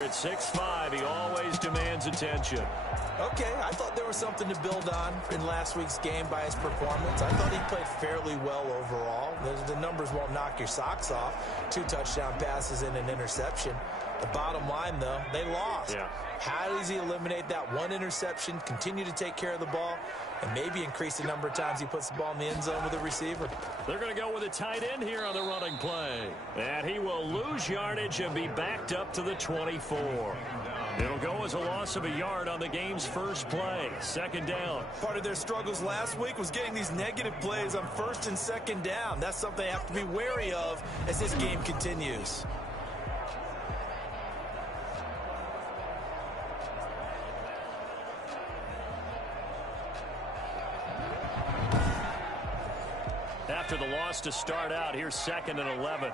At 6'5", he always demands attention. Okay, I thought there was something to build on in last week's game by his performance. I thought he played fairly well overall. The numbers won't knock your socks off. 2 touchdown passes and an interception. The bottom line, though, they lost. Yeah. How does he eliminate that 1 interception, continue to take care of the ball, and maybe increase the number of times he puts the ball in the end zone with a receiver? They're going to go with a tight end here on the running play. And he will lose yardage and be backed up to the 24. It'll go as a loss of a yard on the game's first play. 2nd down. Part of their struggles last week was getting these negative plays on 1st and 2nd down. That's something they have to be wary of as this game continues. After the loss to start out, here's 2nd and 11.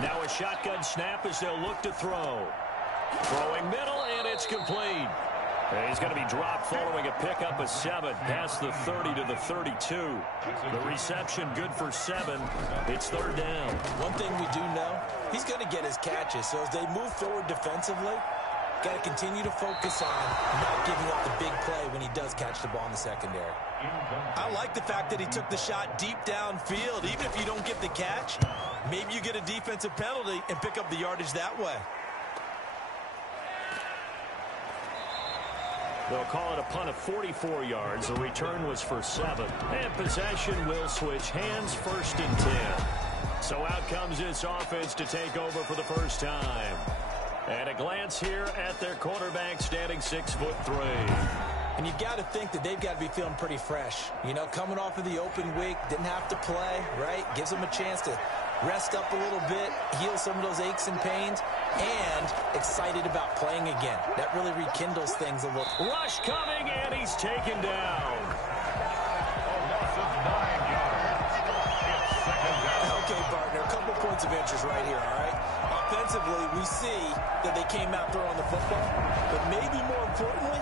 Now a shotgun snap as they'll look to throw. Throwing middle, and it's complete. And he's going to be dropped following a pickup of 7 past the 30 to the 32. The reception good for 7. It's 3rd down. One thing we do know, he's going to get his catches. So as they move forward defensively, got to continue to focus on not giving up the big play when he does catch the ball in the secondary. I like the fact that he took the shot deep downfield. Even if you don't get the catch, maybe you get a defensive penalty and pick up the yardage that way. They'll call it a punt of 44 yards. The return was for 7. And possession will switch hands, 1st and 10. So out comes this offense to take over for the first time. And a glance here at their quarterback standing 6'3". And you got to think that they've got to be feeling pretty fresh. You know, coming off of the open week, didn't have to play, right? Gives them a chance to rest up a little bit, heal some of those aches and pains, and excited about playing again. That really rekindles things a little. Rush coming, and he's taken down. Okay, partner, a couple points of interest right here, all right? Offensively, we see that they came out throwing the football, but maybe more importantly,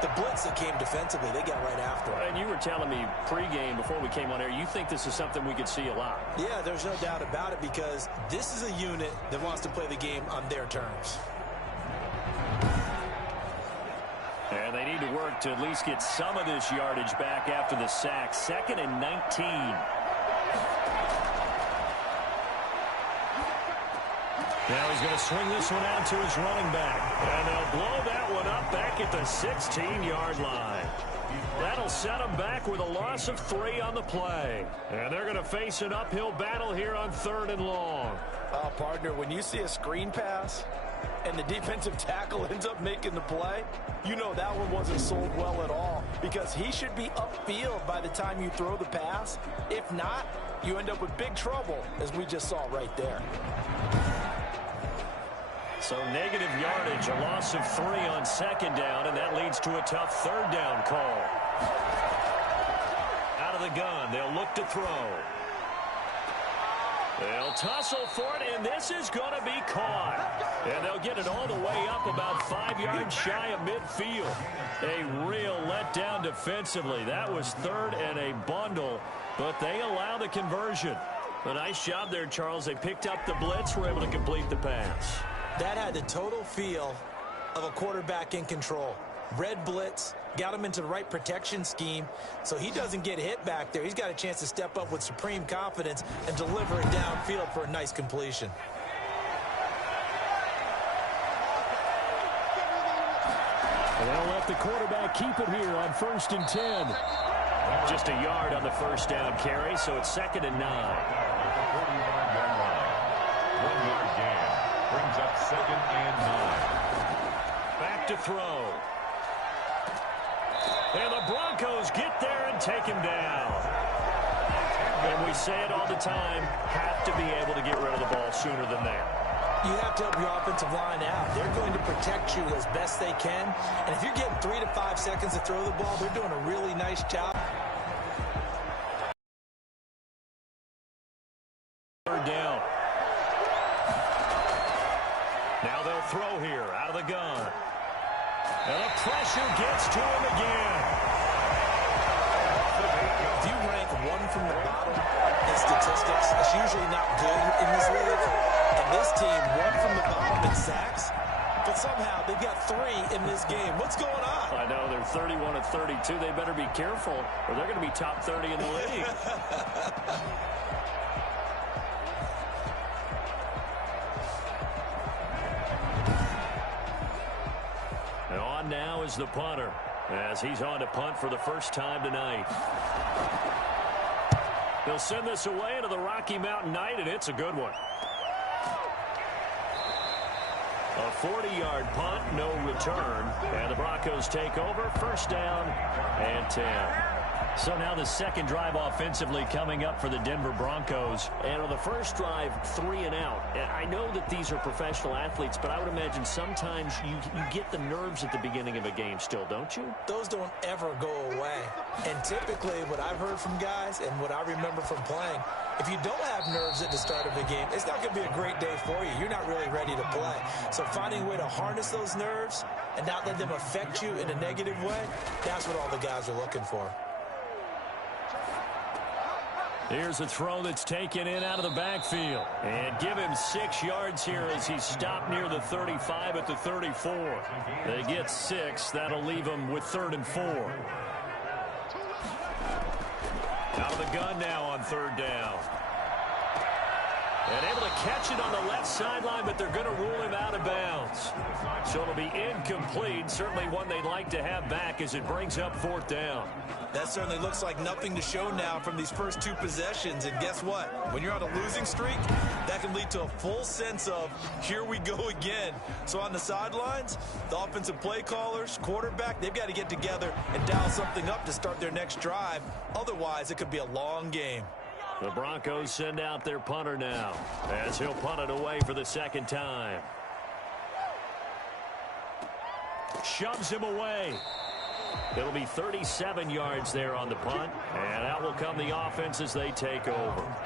the blitz that came defensively, they got right after it. And you were telling me pregame before we came on air, you think this is something we could see a lot. Yeah, there's no doubt about it because this is a unit that wants to play the game on their terms. And they need to work to at least get some of this yardage back after the sack. 2nd and 19. Now he's going to swing this one out to his running back. And they'll blow that one up back at the 16-yard line. That'll set him back with a loss of 3 on the play. And they're going to face an uphill battle here on 3rd and long. Partner, when you see a screen pass and the defensive tackle ends up making the play, you know that one wasn't sold well at all because he should be upfield by the time you throw the pass. If not, you end up with big trouble, as we just saw right there. So negative yardage, a loss of 3 on 2nd down, and that leads to a tough 3rd down call. Out of the gun, they'll look to throw. They'll tussle for it, and this is going to be caught. And they'll get it all the way up about 5 yards shy of midfield. A real letdown defensively. That was 3rd and a bundle, but they allow the conversion. A nice job there, Charles. They picked up the blitz, were able to complete the pass. That had the total feel of a quarterback in control. Red blitz, got him into the right protection scheme, so he doesn't get hit back there. He's got a chance to step up with supreme confidence and deliver it downfield for a nice completion. They'll let the quarterback keep it here on 1st and 10. Just a yard on the 1st down carry, so it's 2nd and 9. 1-yard gain. Brings up 2nd and 9. Back to throw. And the Broncos get there and take him down. And we say it all the time, have to be able to get rid of the ball sooner than that. You have to help your offensive line out. They're going to protect you as best they can. And if you're getting 3 to 5 seconds to throw the ball, they're doing a really nice job. 3rd down. Now they'll throw here out of the gun. And the pressure gets to him again. If you rank one from the bottom and statistics. It's usually not good in this league. And this team won from the bottom in sacks, but somehow they've got 3 in this game. What's going on? I know, they're 31 of 32. They better be careful, or they're going to be top 30 in the league. And on now is the punter, as he's on to punt for the first time tonight. They'll send this away into the Rocky Mountain Night, and it's a good one. A 40-yard punt, no return. And the Broncos take over, first down and 10. So now the second drive offensively coming up for the Denver Broncos. And on the first drive, 3 and out. I know that these are professional athletes, but I would imagine sometimes you get the nerves at the beginning of a game still, don't you? Those don't ever go away. And typically what I've heard from guys and what I remember from playing, if you don't have nerves at the start of a game, it's not going to be a great day for you. You're not really ready to play. So finding a way to harness those nerves and not let them affect you in a negative way, that's what all the guys are looking for. Here's a throw that's taken in out of the backfield. And give him 6 yards here as he's stopped near the 35 at the 34. They get 6. That'll leave them with 3rd and 4. Out of the gun now on 3rd down. And able to catch it on the left sideline, but they're going to rule him out of bounds. So it'll be incomplete. Certainly one they'd like to have back as it brings up 4th down. That certainly looks like nothing to show now from these first 2 possessions. And guess what? When you're on a losing streak, that can lead to a full sense of, here we go again. So on the sidelines, the offensive play callers, quarterback, they've got to get together and dial something up to start their next drive. Otherwise, it could be a long game. The Broncos send out their punter now as he'll punt it away for the 2nd time. Shoves him away. It'll be 37 yards there on the punt, and out will come the offense as they take over.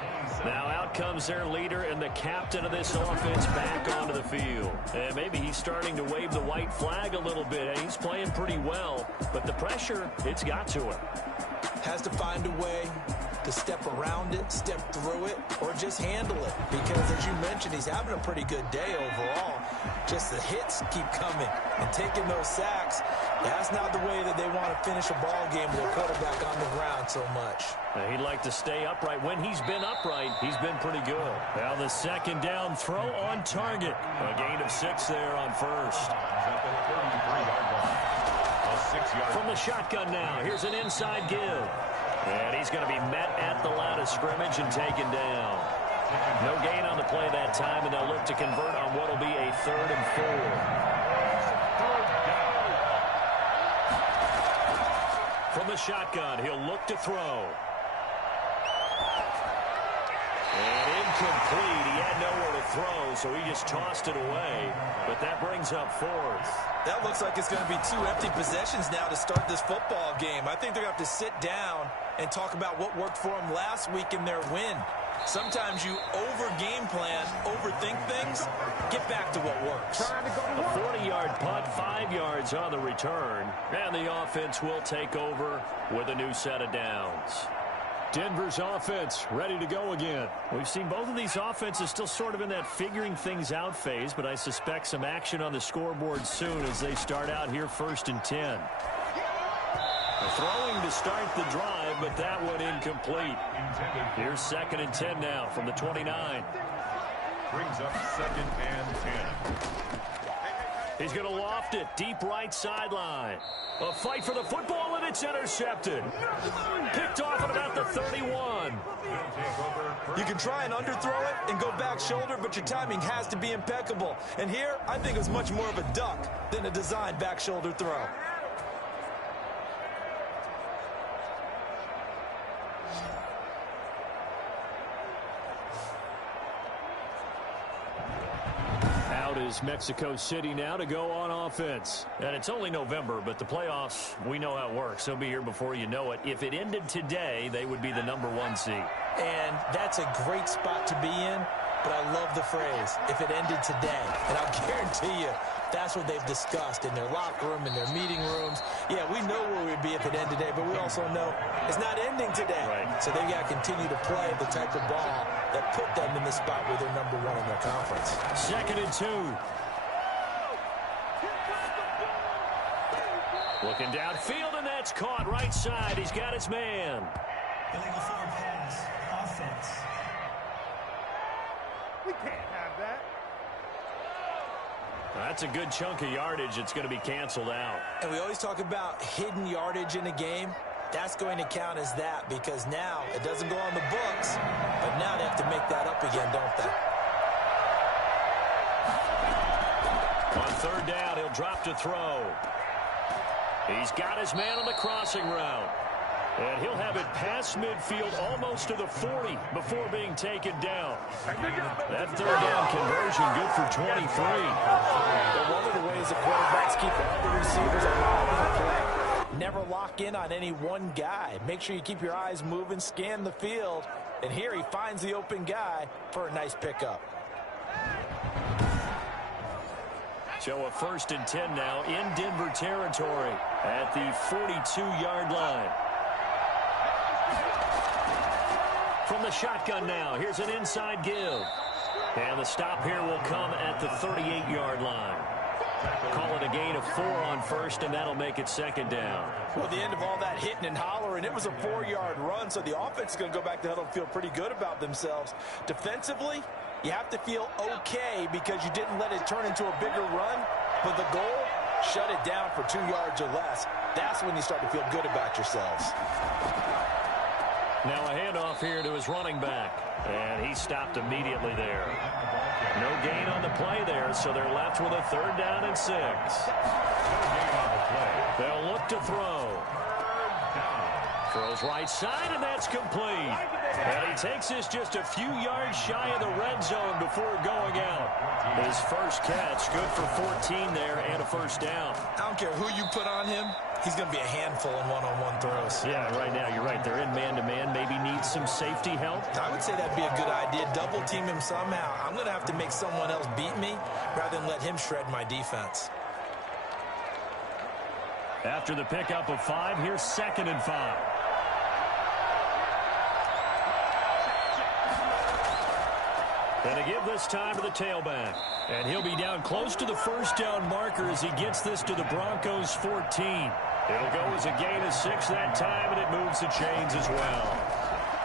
Now out comes their leader and the captain of this offense back onto the field. And maybe he's starting to wave the white flag a little bit. He's playing pretty well, but the pressure, it's got to him. Has to find a way to step around it, step through it, or just handle it. Because, as you mentioned, he's having a pretty good day overall. Just the hits keep coming. And taking those sacks, that's not the way that they want to finish a ball game with a quarterback on the ground so much. He'd like to stay upright. When he's been upright, he's been pretty good. Now the 2nd down throw on target. A gain of 6 there on 1st. From the shotgun now, here's an inside give. And he's going to be met at the line of scrimmage and taken down. No gain on the play that time, and they'll look to convert on what will be a 3rd and 4. From the shotgun, he'll look to throw. And incomplete. He had nowhere to throw, so he just tossed it away. But that brings up 4th. That looks like it's going to be 2 empty possessions now to start this football game. I think they're going to have to sit down and talk about what worked for them last week in their win. Sometimes you over-game plan, overthink things. Get back to what works. A 40-yard punt, 5 yards on the return. And the offense will take over with a new set of downs. Denver's offense ready to go again. We've seen both of these offenses still sort of in that figuring things out phase, but I suspect some action on the scoreboard soon as they start out here 1st and 10. Throwing to start the drive, but that one incomplete. Here's 2nd and 10 now from the 29. Brings up 2nd and 10. He's going to loft it deep right sideline. A fight for the football, and it's intercepted. Picked off at about the 31. You can try and underthrow it and go back shoulder, but your timing has to be impeccable. And here, I think it was much more of a duck than a designed back shoulder throw. Is Mexico City now to go on offense. And it's only November, but the playoffs, we know how it works. They'll be here before you know it. If it ended today, they would be the #1 seed. And that's a great spot to be in. but I love the phrase, if it ended today. And I'll guarantee you, that's what they've discussed in their locker room, in their meeting rooms. Yeah, we know where we'd be if it ended today, but we also know it's not ending today. Right. So they've got to continue to play the type of ball that put them in the spot where they're number one in their conference. 2nd and 2. Looking downfield, and that's caught right side. He's got his man. Illegal forward pass. Offense. We can't have that. That's a good chunk of yardage. It's going to be canceled out. And we always talk about hidden yardage in a game. That's going to count as that because now it doesn't go on the books, but now they have to make that up again, don't they? On 3rd down, he'll drop to throw. He's got his man on the crossing route. And he'll have it past midfield almost to the 40 before being taken down. That 3rd down conversion good for 23. Well, one of the ways the quarterbacks keep all the receivers alive in the play. Never lock in on any one guy. Make sure you keep your eyes moving, scan the field. And here he finds the open guy for a nice pickup. So a 1st and 10 now in Denver territory at the 42-yard line. From the shotgun now, here's an inside give. And the stop here will come at the 38-yard line. Call it a gain of 4 on 1st, and that'll make it 2nd down. Well, the end of all that hitting and hollering, it was a 4-yard run, so the offense is going to go back to huddle and feel pretty good about themselves. Defensively, you have to feel okay because you didn't let it turn into a bigger run, but the goal, shut it down for 2 yards or less. That's when you start to feel good about yourselves. Now a handoff here to his running back, and he stopped immediately there. No gain on the play there, so they're left with a 3rd down and 6. They'll look to throw. Throws right side, and that's complete. And he takes this just a few yards shy of the red zone before going out. His first catch, good for 14 there and a 1st down. I don't care who you put on him. He's going to be a handful in one-on-one throws. Yeah, right now, you're right. They're in man-to-man. Maybe needs some safety help. I would say that'd be a good idea. Double team him somehow. I'm going to have to make someone else beat me rather than let him shred my defense. After the pickup of 5, here's 2nd and 5. And a give this time to the tailback. And he'll be down close to the 1st down marker as he gets this to the Broncos 14. It'll go as a gain of 6 that time, and it moves the chains as well.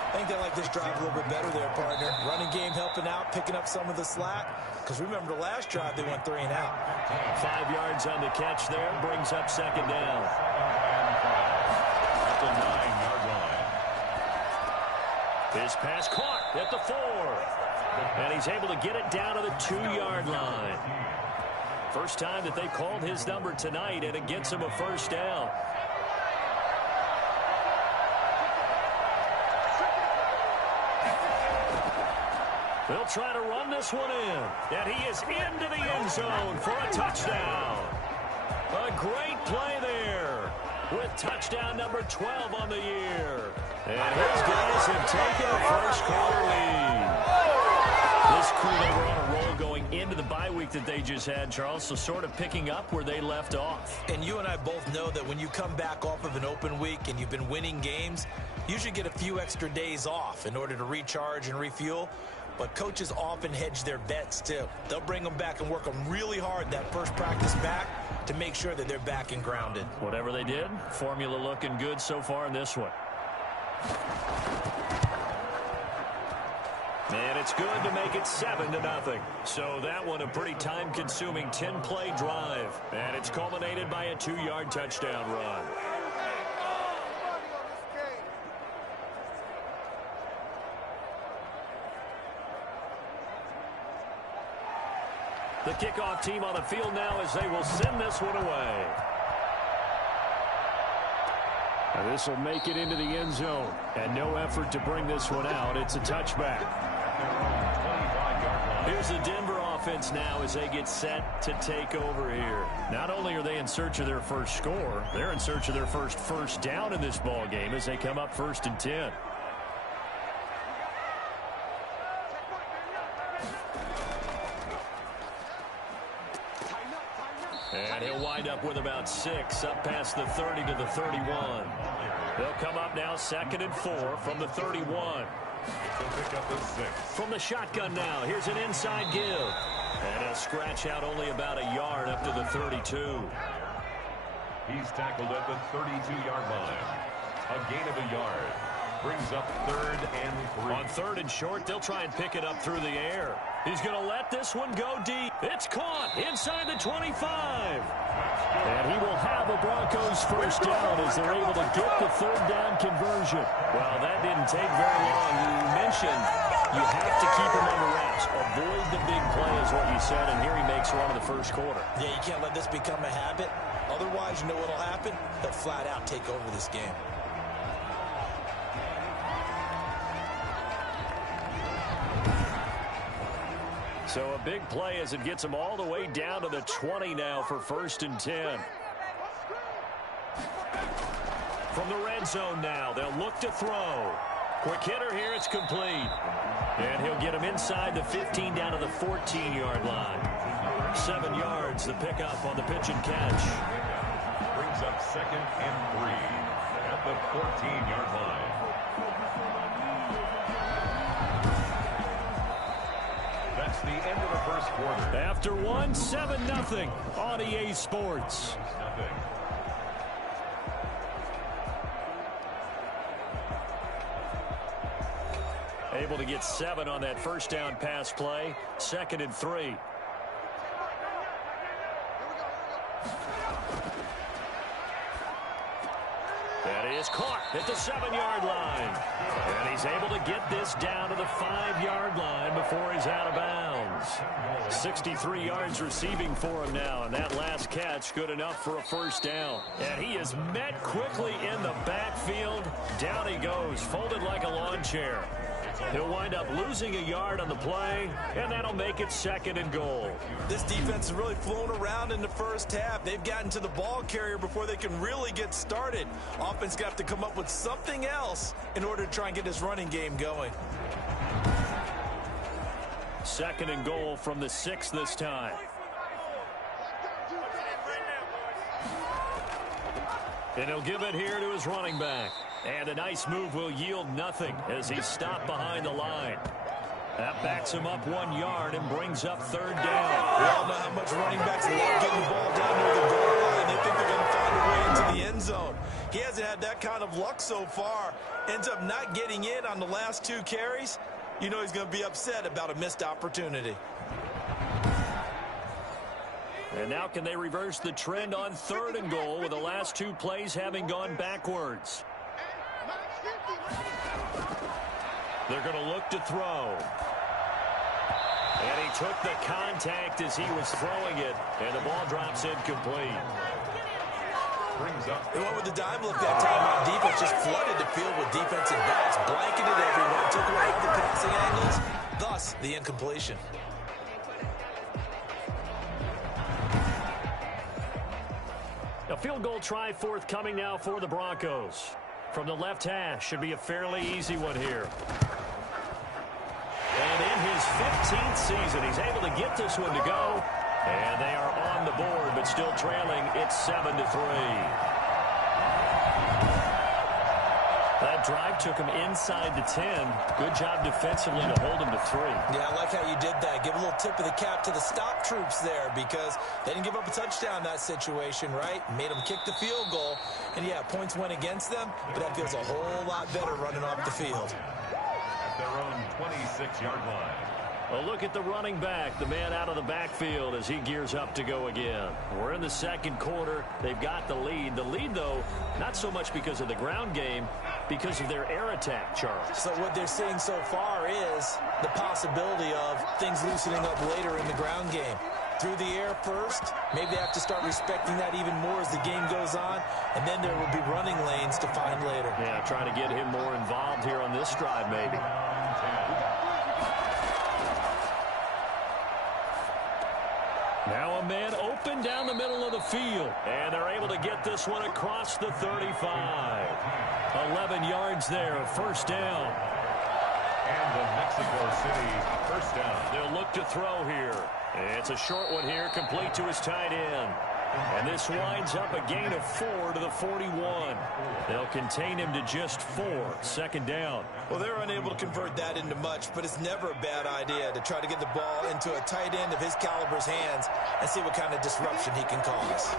I think they like this drive a little bit better there, partner. Running game helping out, picking up some of the slack. Because remember the last drive, they went 3 and out. 5 yards on the catch there, brings up 2nd down. At the 9-yard line. His pass caught at the 4. And he's able to get it down to the 2-yard line. First time that they called his number tonight, and it gets him a 1st down. They'll try to run this one in. And he is into the end zone for a touchdown. A great play there with touchdown number 12 on the year. And his guys have taken a first-quarter lead. This crew, they were on a roll going into the bye week that they just had, Charles, so sort of picking up where they left off. And you and I both know that when you come back off of an open week and you've been winning games, you should get a few extra days off in order to recharge and refuel. But coaches often hedge their bets, too. They'll bring them back and work them really hard that first practice back to make sure that they're back and grounded. Whatever they did, formula looking good so far in this one. And it's good to make it 7-0. So that one a pretty time-consuming 10-play drive. And it's culminated by a 2-yard touchdown run. The kickoff team on the field now as they will send this one away. And this will make it into the end zone. And no effort to bring this one out. It's a touchback. Here's the Denver offense now as they get set to take over here. Not only are they in search of their first score, they're in search of their first down in this ball game as they come up 1st and 10. And he'll wind up with about 6, up past the 30 to the 31. They'll come up now 2nd and 4 from the 31. He'll pick up the 6. From the shotgun now, here's an inside give. And he'll scratch out only about a yard up to the 32. He's tackled at the 32-yard line. A gain of a yard. Brings up 3rd and 3. On 3rd and short, they'll try and pick it up through the air. He's going to let this one go deep. It's caught inside the 25. And he will have a Broncos first down as they're able to get the 3rd down conversion. Well, that didn't take very long. You mentioned you have to keep him under wraps. Avoid the big play is what you said, and here he makes one in the first quarter. Yeah, you can't let this become a habit. Otherwise, you know what'll happen? They'll flat out take over this game. So a big play as it gets them all the way down to the 20 now for 1st and 10. From the red zone now, they'll look to throw. Quick hitter here, it's complete. And he'll get him inside the 15 down to the 14-yard line. 7 yards, the pickup on the pitch and catch. Brings up 2nd and 3 at the 14-yard line. That's the end of the first quarter. After one, 7-0 on EA Sports. Nothing. Able to get 7 on that first down pass play. 2nd and 3. That is caught at the 7-yard line. And he's able to get this down to the 5-yard line before he's out of bounds. 63 yards receiving for him now, and that last catch good enough for a first down. And he is met quickly in the backfield. Down he goes, folded like a lawn chair. He'll wind up losing a yard on the play, and that'll make it 2nd and goal. This defense has really flown around in the first half. They've gotten to the ball carrier before they can really get started. Offense got to come up with something else in order to try and get this running game going. 2nd and goal from the 6 this time. And he'll give it here to his running back. And a nice move will yield nothing as he's stopped behind the line. That backs him up 1 yard and brings up 3rd down. We all know how much running backs love getting the ball down near the goal line. They think they're going to find a way into the end zone. He hasn't had that kind of luck so far. Ends up not getting in on the last 2 carries. You know he's going to be upset about a missed opportunity. And now can they reverse the trend on 3rd and goal with the last 2 plays having gone backwards? They're going to look to throw. And he took the contact as he was throwing it, and the ball drops incomplete. Brings up. They went with the dime look that time on defense, just flooded the field with defensive backs, blanketed everyone, took away all the passing angles, thus the incompletion. A field goal try forthcoming now for the Broncos. From the left hash, should be a fairly easy one here. And in his 15th season, he's able to get this one to go. And they are on the board, but still trailing. It's 7-3. That drive took him inside the 10. Good job defensively to hold him to 3. Yeah, I like how you did that. Give a little tip of the cap to the stop troops there because they didn't give up a touchdown in that situation, right? Made them kick the field goal. And, yeah, points went against them, but that feels a whole lot better running off the field. At their own 26-yard line. Well, look at the running back, the man out of the backfield as he gears up to go again. We're in the 2nd quarter. They've got the lead. The lead, though, not so much because of the ground game, because of their air attack, Charles. So what they're seeing so far is the possibility of things loosening up later in the ground game. Through the air first, maybe they have to start respecting that even more as the game goes on, and then there will be running lanes to find later. Yeah, trying to get him more involved here on this drive, maybe. Now a man open down the middle of the field. And they're able to get this one across the 35. 11 yards there, first down. And the Mexico City first down. They'll look to throw here. It's a short one here, complete to his tight end. And this winds up a gain of 4 to the 41. They'll contain him to just 4. Second down. Well, they're unable to convert that into much, but it's never a bad idea to try to get the ball into a tight end of his caliber's hands and see what kind of disruption he can cause.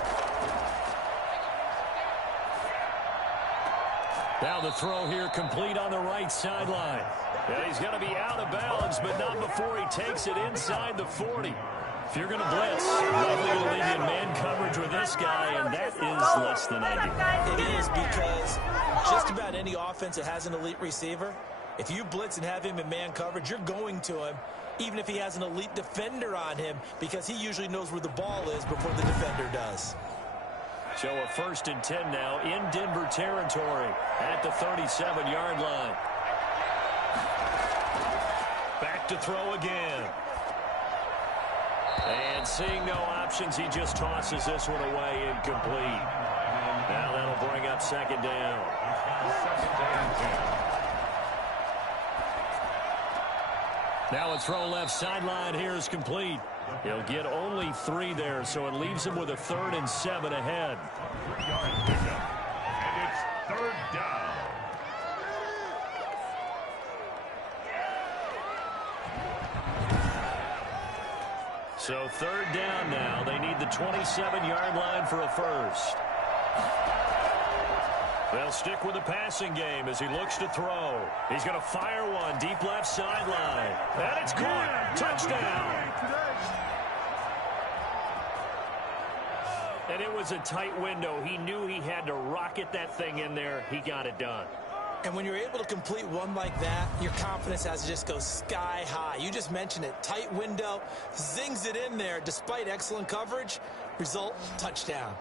Now the throw here complete on the right sideline. And he's going to be out of bounds, but not before he takes it inside the 40. If you're going to blitz, likely going to leave you in man coverage with this guy, and that is less than ideal. It is, because just about any offense that has an elite receiver, if you blitz and have him in man coverage, you're going to him, even if he has an elite defender on him, because he usually knows where the ball is before the defender does. So a 1st and 10 now in Denver territory at the 37-yard line. Back to throw again. And seeing no options, he just tosses this one away, incomplete. Now that'll bring up second down. Now a throw left sideline here is complete. He'll get only 3 there, so it leaves him with a 3rd and 7 ahead. And it's 3rd down. So 3rd down now. They need the 27-yard line for a first. They'll stick with the passing game as he looks to throw. He's going to fire one deep left sideline. And it's caught. Touchdown. And it was a tight window. He knew he had to rocket that thing in there. He got it done. And when you're able to complete one like that, your confidence has to just go sky high. You just mentioned it. Tight window, zings it in there despite excellent coverage. Result, touchdown.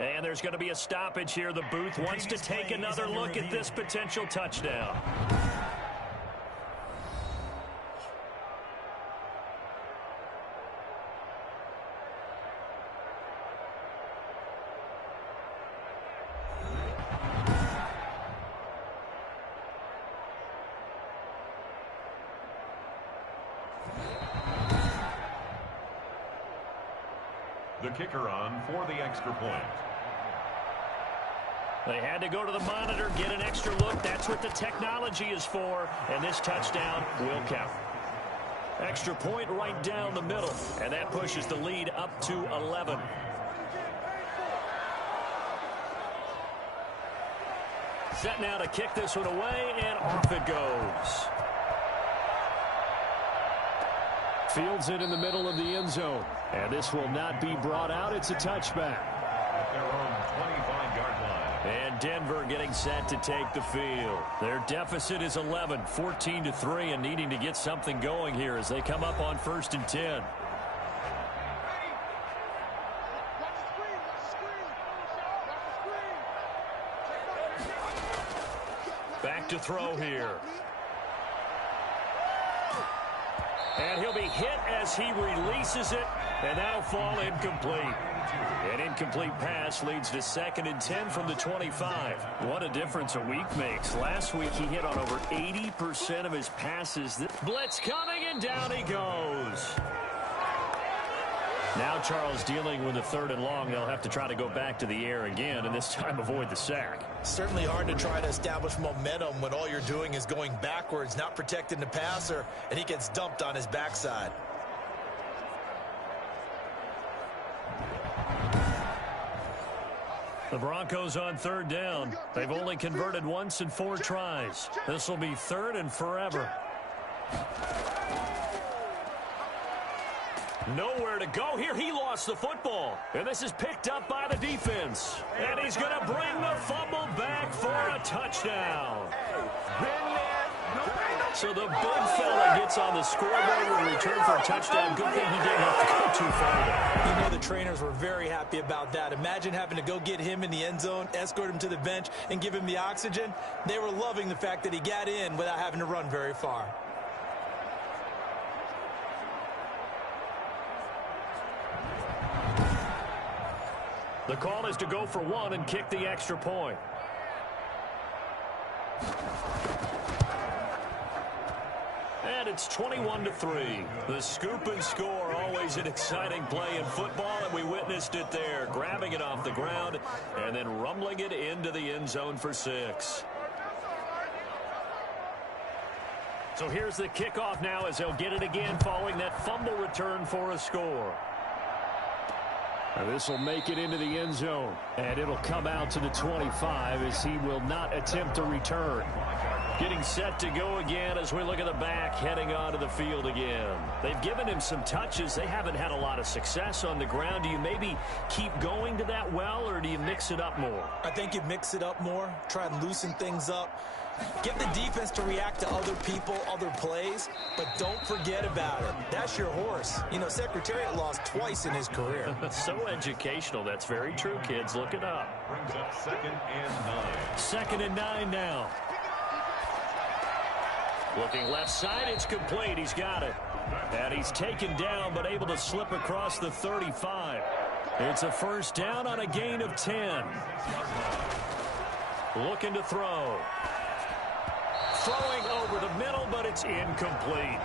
And there's going to be a stoppage here. The booth wants to take another look at this potential touchdown. The kicker on for the extra point. They had to go to the monitor, get an extra look. That's what the technology is for. And this touchdown will count. Extra point right down the middle. And that pushes the lead up to 11. Set now to kick this one away, and off it goes. Fields it in the middle of the end zone. And this will not be brought out. It's a touchback. At their own 25-yard line. And Denver getting set to take the field. Their deficit is 11, 14-3, and needing to get something going here as they come up on 1st and 10. Back to throw here. And he'll be hit as he releases it, and that'll fall incomplete. An incomplete pass leads to 2nd and 10 from the 25. What a difference a week makes. Last week he hit on over 80% of his passes. Blitz coming, and down he goes. Now Charles dealing with a 3rd and long. They'll have to try to go back to the air again, and this time avoid the sack. Certainly hard to try to establish momentum when all you're doing is going backwards, not protecting the passer, and he gets dumped on his backside. The Broncos on 3rd down. They've only converted once in 4 tries. This will be 3rd and forever. Nowhere to go here. He lost the football. And this is picked up by the defense. And he's going to bring the fumble back for a touchdown. So the big fella gets on the scoreboard in return for a touchdown. Good thing he didn't have to go too far there. You know the trainers were very happy about that. Imagine having to go get him in the end zone, escort him to the bench, and give him the oxygen. They were loving the fact that he got in without having to run very far. The call is to go for 1 and kick the extra point. And it's 21-3. The scoop and score, always an exciting play in football, and we witnessed it there, grabbing it off the ground and then rumbling it into the end zone for 6. So here's the kickoff now as they'll get it again following that fumble return for a score. This will make it into the end zone, and it'll come out to the 25 as he will not attempt to return. Getting set to go again as we look at the back heading onto the field again. They've given him some touches. They haven't had a lot of success on the ground. Do you maybe keep going to that well, or do you mix it up more? I think you mix it up more, try and loosen things up. Get the defense to react to other people, other plays, but don't forget about it. That's your horse. You know, Secretariat lost twice in his career. So educational. That's very true, kids. Look it up. Brings up 2nd and 9. 2nd and 9 now. Looking left side, it's complete. He's got it. And he's taken down, but able to slip across the 35. It's a first down on a gain of 10. Looking to throw. Throwing over the middle, but it's incomplete.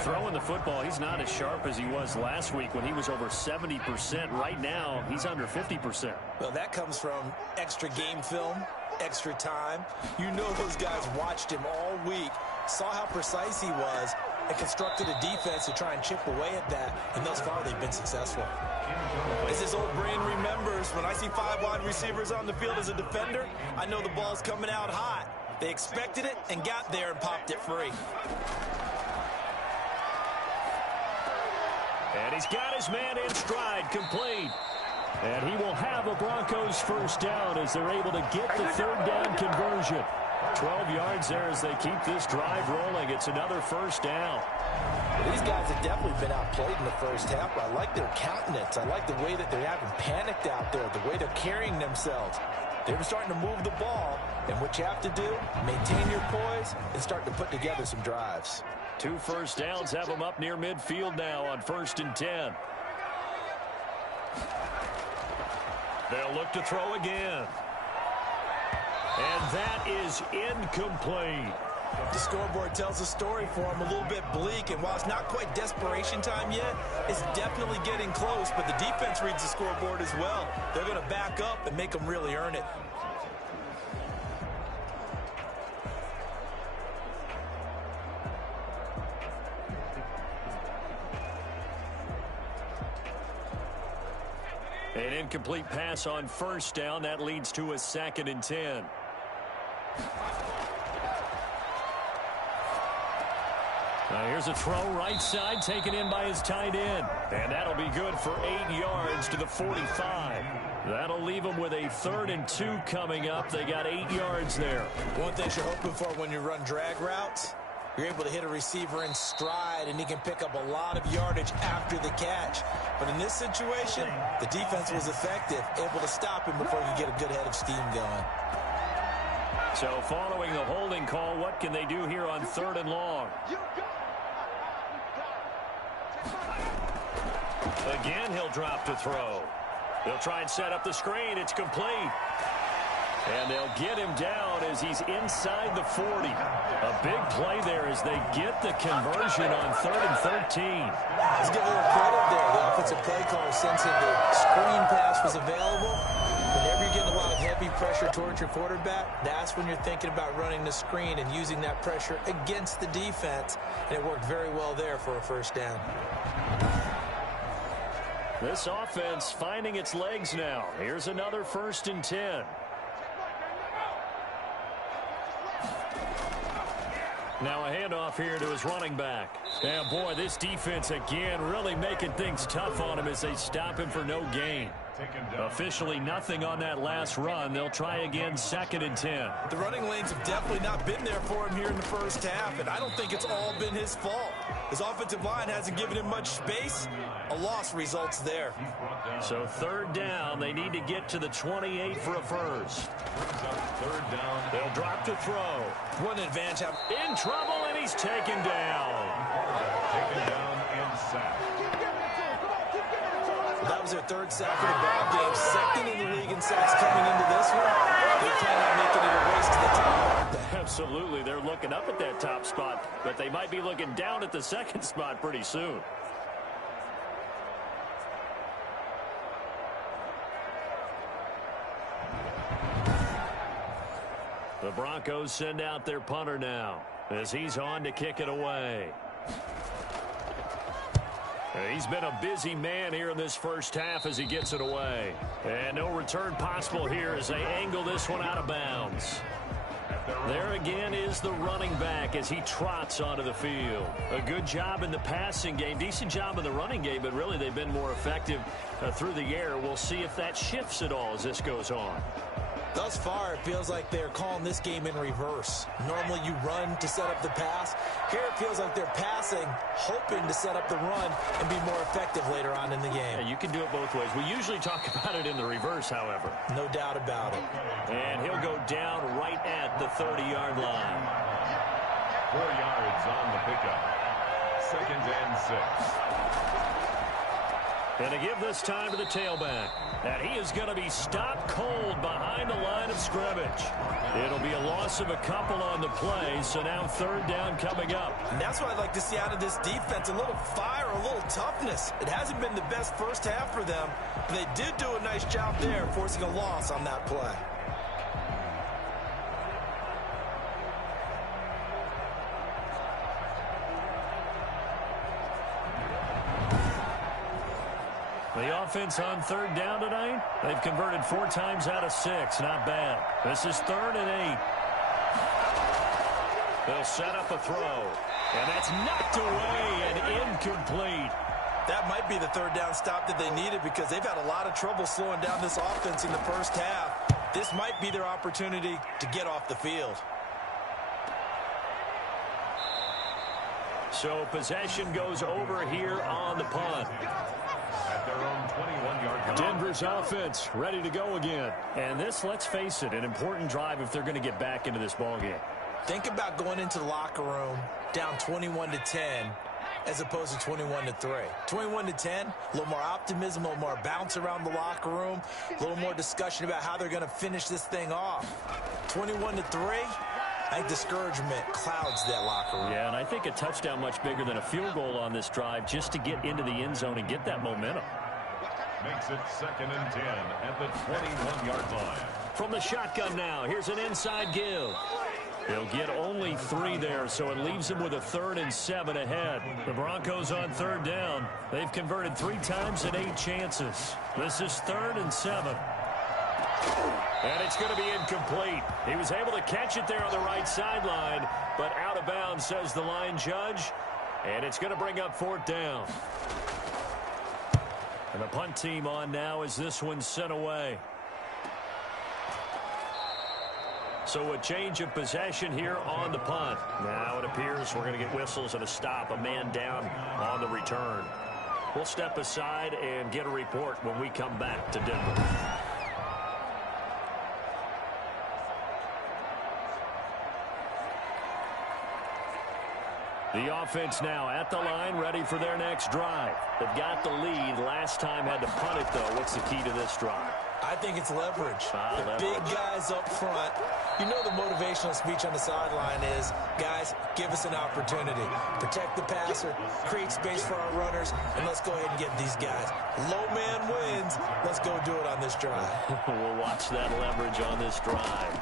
Throwing the football, he's not as sharp as he was last week when he was over 70%. Right now, he's under 50%. Well, that comes from extra game film, extra time. You know those guys watched him all week, saw how precise he was, and constructed a defense to try and chip away at that, and thus far they've been successful. As his old brain remembers, when I see 5 wide receivers on the field as a defender, I know the ball's coming out hot. They expected it and got there and popped it free. And he's got his man in stride, complete. And he will have a Broncos first down as they're able to get the 3rd down conversion. 12 yards there as they keep this drive rolling. It's another first down. Well, these guys have definitely been outplayed in the first half. I like their countenance. I like the way that they haven't panicked out there, the way they're carrying themselves. They're starting to move the ball, and what you have to do, maintain your poise and start to put together some drives. 2 first downs have them up near midfield now on 1st and 10. They'll look to throw again. And that is incomplete. The scoreboard tells a story for him, a little bit bleak, and while it's not quite desperation time yet, it's definitely getting close, but the defense reads the scoreboard as well. They're going to back up and make them really earn it. An incomplete pass on first down. That leads to a 2nd and 10. Here's a throw right side taken in by his tight end. And that'll be good for 8 yards to the 45. That'll leave them with a 3rd and 2 coming up. They got 8 yards there. One thing you're hoping for when you run drag routes, you're able to hit a receiver in stride, and he can pick up a lot of yardage after the catch. But in this situation, the defense was effective, able to stop him before he could get a good head of steam going. So following the holding call, what can they do here on 3rd and long? Again, he'll drop to throw. They'll try and set up the screen. It's complete. And they'll get him down as he's inside the 40. A big play there as they get the conversion on 3rd and 13. Let's give a little credit there. The offensive play caller sensing the screen pass was available. Whenever you're getting a lot of heavy pressure towards your quarterback, that's when you're thinking about running the screen and using that pressure against the defense. And it worked very well there for a first down. This offense finding its legs now. Here's another 1st and 10. Now a handoff here to his running back. And boy, this defense again really making things tough on him as they stop him for no gain. Officially nothing on that last run. They'll try again 2nd and 10. The running lanes have definitely not been there for him here in the first half, and I don't think it's all been his fault. His offensive line hasn't given him much space. A loss results there. So 3rd down. They need to get to the 28 for a first. 3rd down. They'll drop to throw. What an advantage. In trouble, and he's taken down. Taken down and sacked. That was their 3rd sack of the ball game. 2nd in the league in sacks coming into this one. They plan on making it a race to the top. Absolutely. They're looking up at that top spot, but they might be looking down at the second spot pretty soon. The Broncos send out their punter now as he's on to kick it away. He's been a busy man here in this first half as he gets it away. And no return possible here as they angle this one out of bounds. There again is the running back as he trots onto the field. A good job in the passing game, decent job in the running game, but really they've been more effective through the air. We'll see if that shifts at all as this goes on. Thus far, it feels like they're calling this game in reverse. Normally you run to set up the pass. Here it feels like they're passing, hoping to set up the run and be more effective later on in the game. Yeah, you can do it both ways. We usually talk about it in the reverse, however. No doubt about it. And he'll go down right at the 30-yard line. 4 yards on the pickup. 2nd and 6. And to give this time to the tailback. And he is going to be stopped cold behind the line of scrimmage. It'll be a loss of a couple on the play, so now 3rd down coming up. And that's what I'd like to see out of this defense, a little fire, a little toughness. It hasn't been the best first half for them, but they did do a nice job there, forcing a loss on that play. The offense on 3rd down tonight, they've converted 4 times out of 6. Not bad. This is 3rd and 8. They'll set up a throw. And that's knocked away and incomplete. That might be the 3rd down stop that they needed because they've had a lot of trouble slowing down this offense in the first half. This might be their opportunity to get off the field. So possession goes over here on the punt. At their own 21-yard line. Denver's offense ready to go again. And this, let's face it, an important drive if they're going to get back into this ballgame. Think about going into the locker room down 21-10 as opposed to 21-3. 21-10, a little more optimism, a little more bounce around the locker room, a little more discussion about how they're going to finish this thing off. 21-3, I think discouragement clouds that locker room. Yeah, and I think a touchdown much bigger than a field goal on this drive just to get into the end zone and get that momentum. Makes it 2nd and 10 at the 21-yard line. From the shotgun now, here's an inside give. They'll get only 3 there, so it leaves them with a 3rd and 7 ahead. The Broncos on 3rd down. They've converted 3 times in 8 chances. This is 3rd and 7. And it's going to be incomplete. He was able to catch it there on the right sideline, but out of bounds, says the line judge. And it's going to bring up 4th down. And the punt team on now as this one's sent away. So a change of possession here on the punt. Now it appears we're going to get whistles and a stop, a man down on the return. We'll step aside and get a report when we come back to Denver. The offense now at the line, ready for their next drive. They've got the lead. Last time had to punt it, though. What's the key to this drive? I think it's leverage. The Leverage. big guys up front. You know the motivational speech on the sideline is, guys, give us an opportunity. Protect the passer, create space for our runners, and let's go ahead and get these guys. Low man wins. Let's go do it on this drive. We'll watch that leverage on this drive.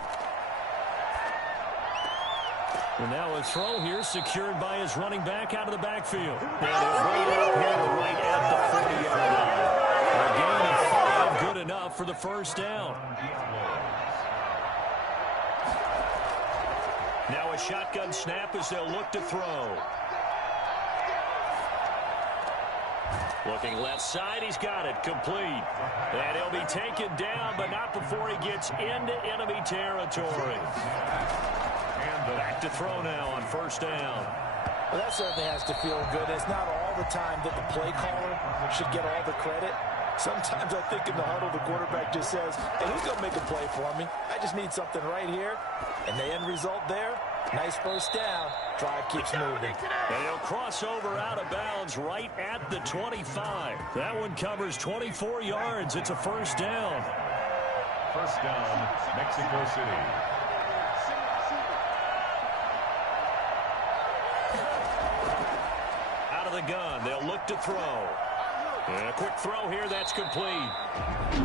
And now a throw here secured by his running back out of the backfield. And he'll bring it up here right at the 40-yard line. A gain of 5, good enough for the 1st down. Now a shotgun snap as they'll look to throw. Looking left side, he's got it, complete. And he'll be taken down, but not before he gets into enemy territory. Back to throw now on 1st down. Well, that certainly has to feel good. It's not all the time that the play caller should get all the credit. Sometimes I think in the huddle, the quarterback just says, hey, who's going to make a play for me? I just need something right here. And the end result there, nice 1st down. Drive keeps moving. And he'll cross over out of bounds right at the 25. That one covers 24 yards. It's a 1st down. 1st down, Mexico City. the gun. They'll look to throw. And a quick throw here. That's complete.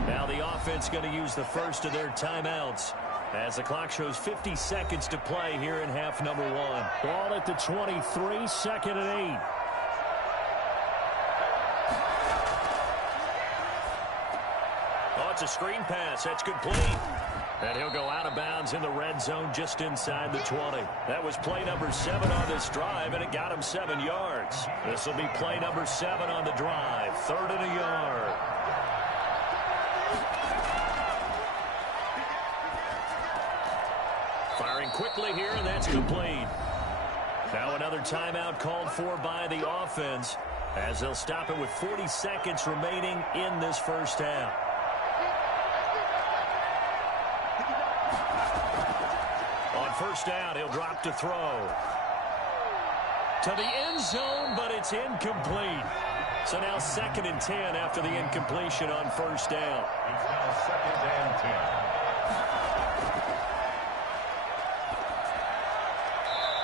Now the offense going to use the first of their timeouts as the clock shows 50 seconds to play here in half number 1. Ball at the 23, 2nd and 8. Oh, it's a screen pass. That's complete. And he'll go out of bounds in the red zone just inside the 20. That was play number 7 on this drive, and it got him 7 yards. This will be play number 7 on the drive. 3rd and a yard. Firing quickly here, and that's complete. Now another timeout called for by the offense as they'll stop it with 40 seconds remaining in this first half. First down, he'll drop to throw. To the end zone, but it's incomplete. So now 2nd and 10 after the incompletion on first down. It's now 2nd and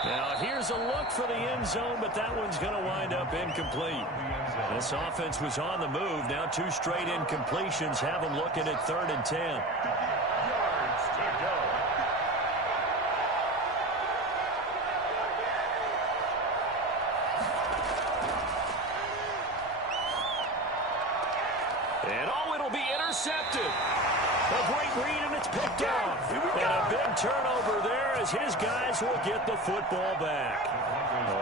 10. Now here's a look for the end zone, but that one's going to wind up incomplete. This offense was on the move. Now 2 straight incompletions have them looking at 3rd and 10. Yards to go. And oh, it'll be intercepted. A great read, and it's picked off. And a big turnover there as his guys will get the football back.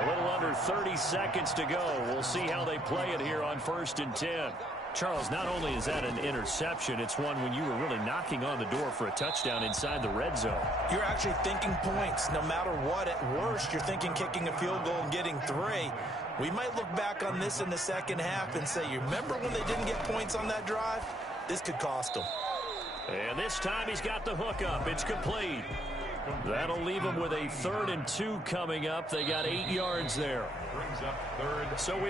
A little under 30 seconds to go. We'll see how they play it here on 1st and 10. Charles, not only is that an interception, it's one when you were really knocking on the door for a touchdown inside the red zone. You're actually thinking points. No matter what, at worst, you're thinking kicking a field goal and getting 3. We might look back on this in the second half and say, you remember when they didn't get points on that drive? This could cost them. And this time he's got the hook up. It's complete. That'll leave them with a 3rd and 2 coming up. They got 8 yards there. Brings up 3rd. So we